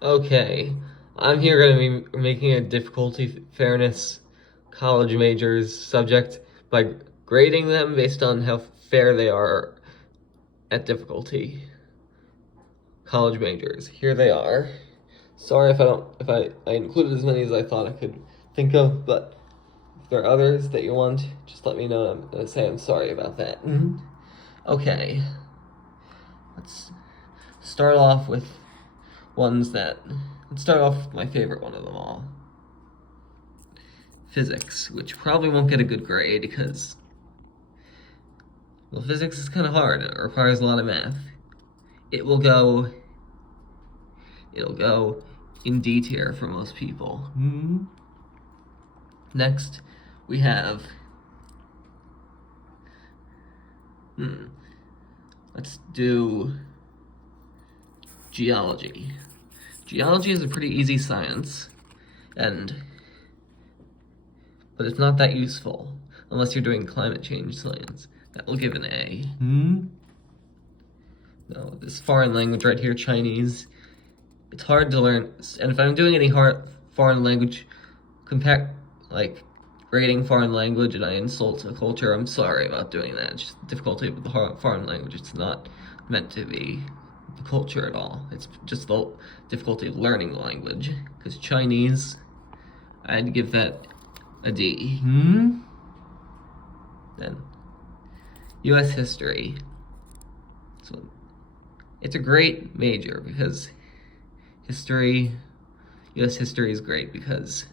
Okay, I'm here going to be making a difficulty fairness college majors subject by grading them based on how fair they are at difficulty. College majors, here they are. Sorry if I included as many as I thought I could think of, but if there are others that you want, just let me know. I'm gonna say I'm sorry about that. Okay, let's start off with ones that. Let's start off with my favorite one of them all. Physics, which probably won't get a good grade because, well, physics is kind of hard. It requires a lot of math. It'll go in D tier for most people. Next, we have, let's do geology. Geology is a pretty easy science, but it's not that useful unless you're doing climate change science. That will give an A. No, this foreign language right here, Chinese, it's hard to learn. And if I'm doing any foreign language, grading foreign language and I insult a culture, I'm sorry about doing that. It's just difficulty with the foreign language. It's not meant to be the culture at all. It's just the difficulty of learning the language. Because Chinese, I'd give that a D. Then, U.S. history. So, it's a great major because U.S. history is great because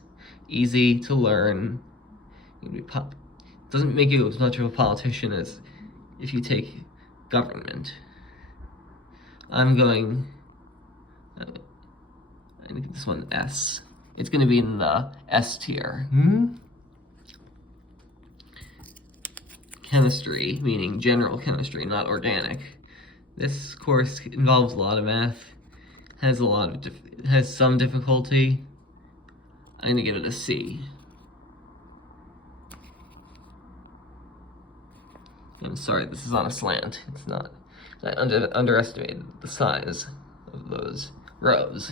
easy to learn. It doesn't make you as much of a politician as if you take government. I'm going to give this one S. It's going to be in the S tier. Chemistry, meaning general chemistry, not organic. This course involves a lot of math, has some difficulty. I'm gonna give it a C. I'm sorry, this is on a slant. It's not. I underestimated the size of those rows.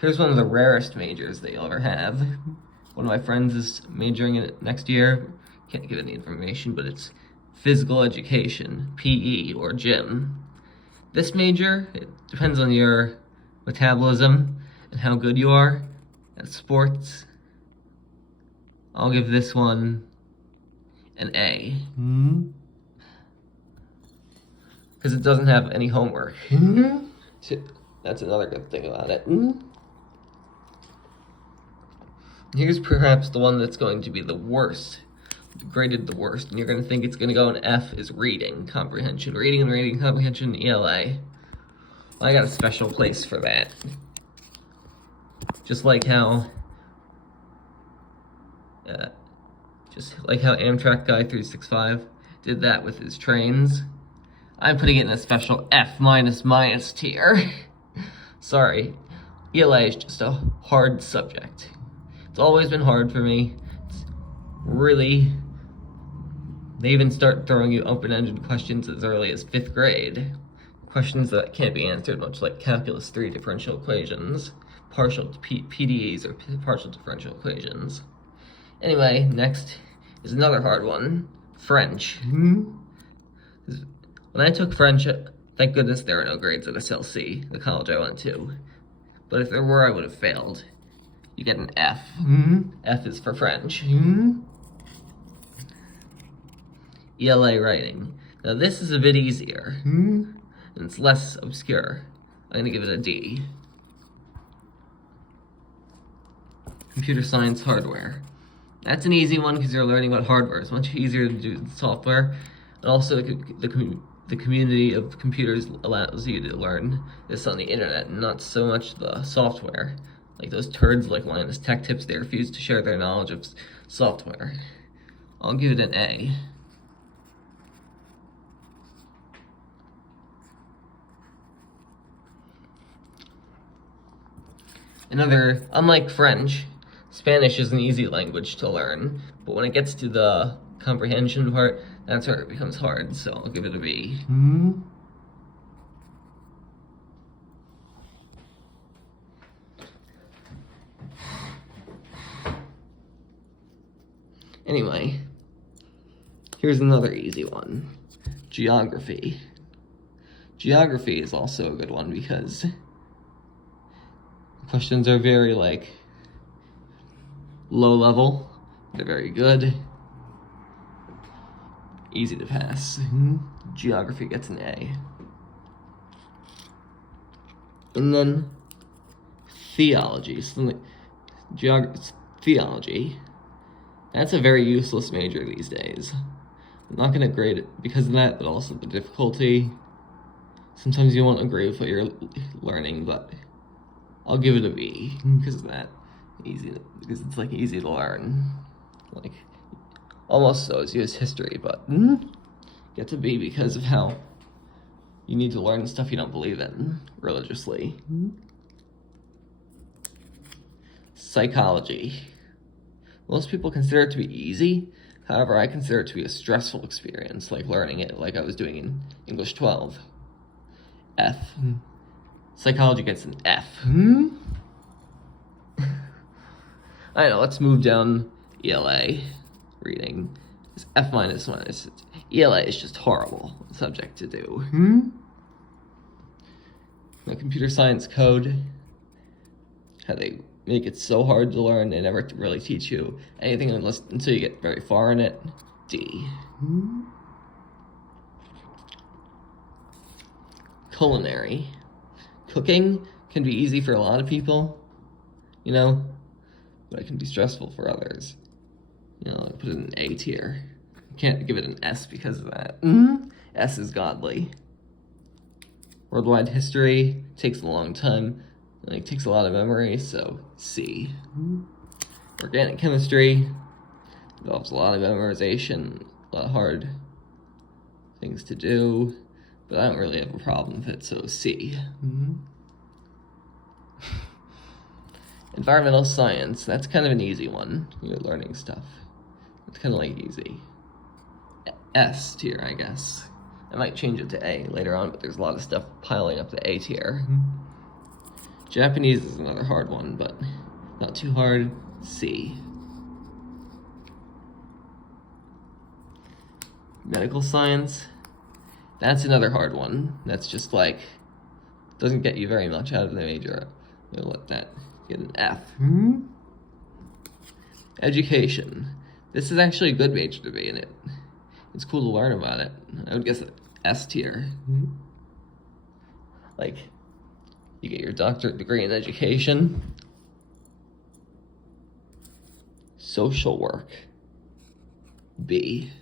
Here's one of the rarest majors that you'll ever have. One of my friends is majoring in it next year. Can't give any information, but it's physical education, PE, or gym. This major, it depends on your metabolism and how good you are at sports. I'll give this one an A. Because it doesn't have any homework. That's another good thing about it. Here's perhaps the one that's going to be the worst, graded the worst, and you're going to think it's going to go in F, is reading comprehension. Reading and reading comprehension, ELA. Well, I got a special place for that. Just like how Amtrak Guy 365 did that with his trains. I'm putting it in a special F minus tier. Sorry, ELA is just a hard subject. It's always been hard for me. It's really, they even start throwing you open-ended questions as early as 5th grade. Questions that can't be answered, much like Calculus 3 differential equations, partial PDEs, or partial differential equations. Anyway, next is another hard one, French. When I took French, thank goodness there are no grades at SLC, the college I went to. But if there were, I would have failed. You get an F. F is for French. ELA writing. Now this is a bit easier, and it's less obscure. I'm gonna give it a D. Computer science hardware. That's an easy one because you're learning about hardware. It's much easier to do than software. And also the community of computers allows you to learn this on the internet, and not so much the software. Like those turds like Linus Tech Tips, they refuse to share their knowledge of software. I'll give it an A. Unlike French, Spanish is an easy language to learn, but when it gets to the comprehension part, that's where it becomes hard, so I'll give it a B. Anyway, here's another easy one. Geography. Geography is also a good one because questions are very, like, low level. They're very good. Easy to pass. Geography gets an A. And then theology. Theology. That's a very useless major these days. I'm not gonna grade it because of that, but also the difficulty. Sometimes you won't agree with what you're learning, but I'll give it a B because of that. Because it's like easy to learn. Like almost so easy as history, but get to B because of how you need to learn stuff you don't believe in religiously. Psychology. Most people consider it to be easy. However, I consider it to be a stressful experience, like learning it like I was doing in English 12. F. Psychology gets an F. I know, let's move down ELA reading. It's F minus minus. ELA is just horrible subject to do. The computer science code, how they make it so hard to learn, they never really teach you anything until you get very far in it. D. Culinary. Cooking can be easy for a lot of people, you know, but it can be stressful for others. You know, I put it in A tier. Can't give it an S because of that. S is godly. Worldwide history takes a long time. Like, takes a lot of memory, so C. Organic chemistry involves a lot of memorization, a lot of hard things to do, but I don't really have a problem with it, so C. Environmental science, that's kind of an easy one. You're learning stuff. It's kind of like easy. S tier, I guess. I might change it to A later on, but there's a lot of stuff piling up the A tier. Japanese is another hard one, but not too hard. C. Medical science, that's another hard one. That's just like, doesn't get you very much out of the major. You'll let that get an F. Education. This is actually a good major to be in it. It's cool to learn about it. I would guess S tier. Like, you get your doctorate degree in education. Social work. B.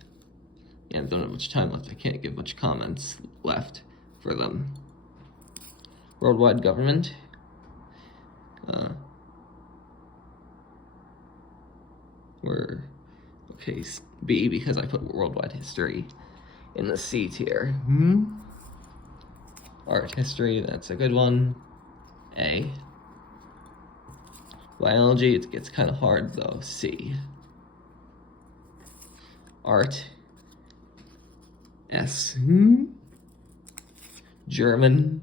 Yeah, I don't have much time left. I can't give much comments left for them. Worldwide government. Okay, B, because I put worldwide history in the C tier. Art history, that's a good one. A. Biology, it gets kind of hard though. C. Art. S. German.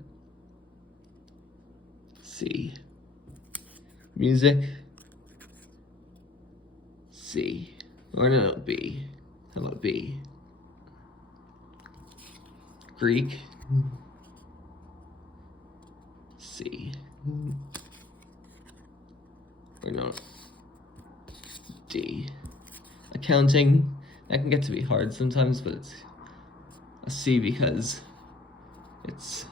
C. Music. C. Or no, B. How about B? Greek. C. Or no. D. Accounting. That can get to be hard sometimes, but it's a C because it's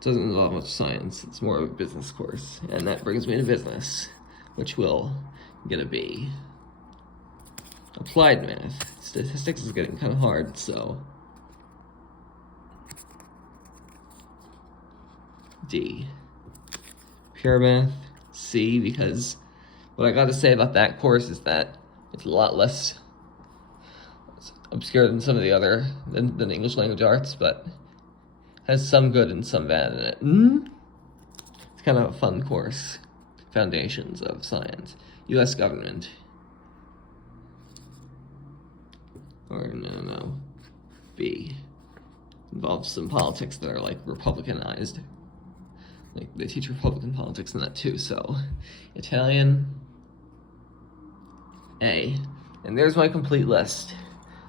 doesn't involve much science. It's more of a business course, and that brings me to business, which will get a B. Applied math. Statistics is getting kind of hard, so D. Pure math, C, because what I gotta say about that course is that it's a lot less obscure than some of the other, than English language arts, but has some good and some bad in it. It's kind of a fun course. Foundations of Science. U.S. government. Or no. B. Involves some politics that are like Republicanized. Like, they teach Republican politics in that too, so Italian, A. And there's my complete list.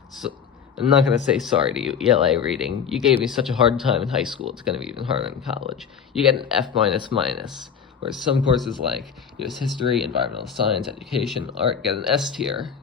So I'm not gonna say sorry to you, ELA reading. You gave me such a hard time in high school, it's gonna be even harder in college. You get an F minus minus, whereas some courses like US history, environmental science, education, art get an S tier.